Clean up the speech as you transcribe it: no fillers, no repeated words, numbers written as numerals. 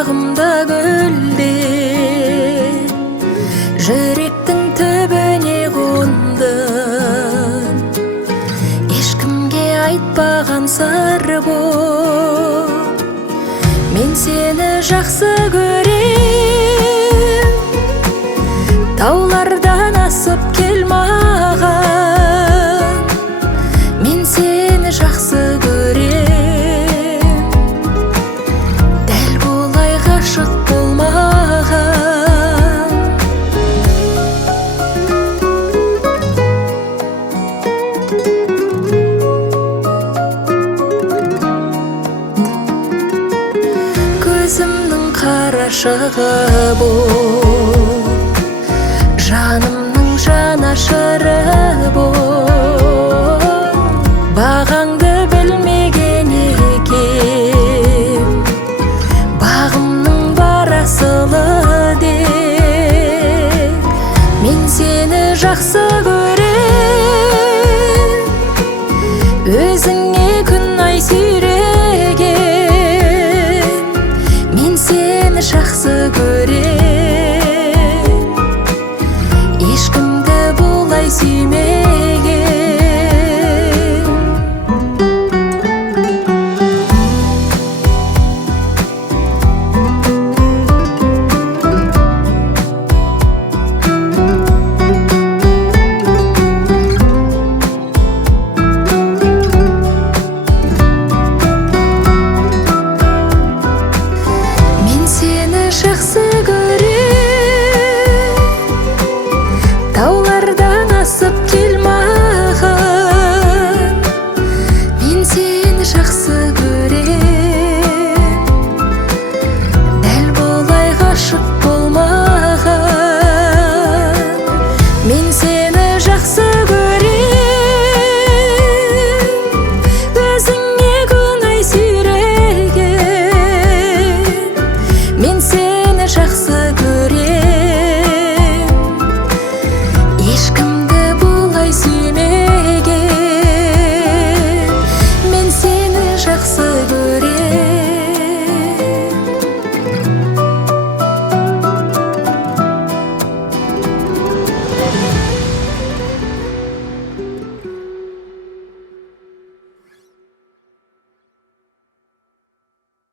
Багымда гүлдер, жүректің түбіне қондың. Ешкімге айтпаған сыр бұл, мен сені жақсы көрем. Таулардан асып кел маған, мен сені жақсы көрем. Дәл болай ғашық болмаған. Көзімнің қарашығы бол, жанымның жанашыры бол. Бағаңды білмеген екем, бағымның бар асылы деп. Мен сені жақсы көрем, өзіңе күн ай сүйреген. Мен сені жақсы көрем, ешкімді бұлай сүйме.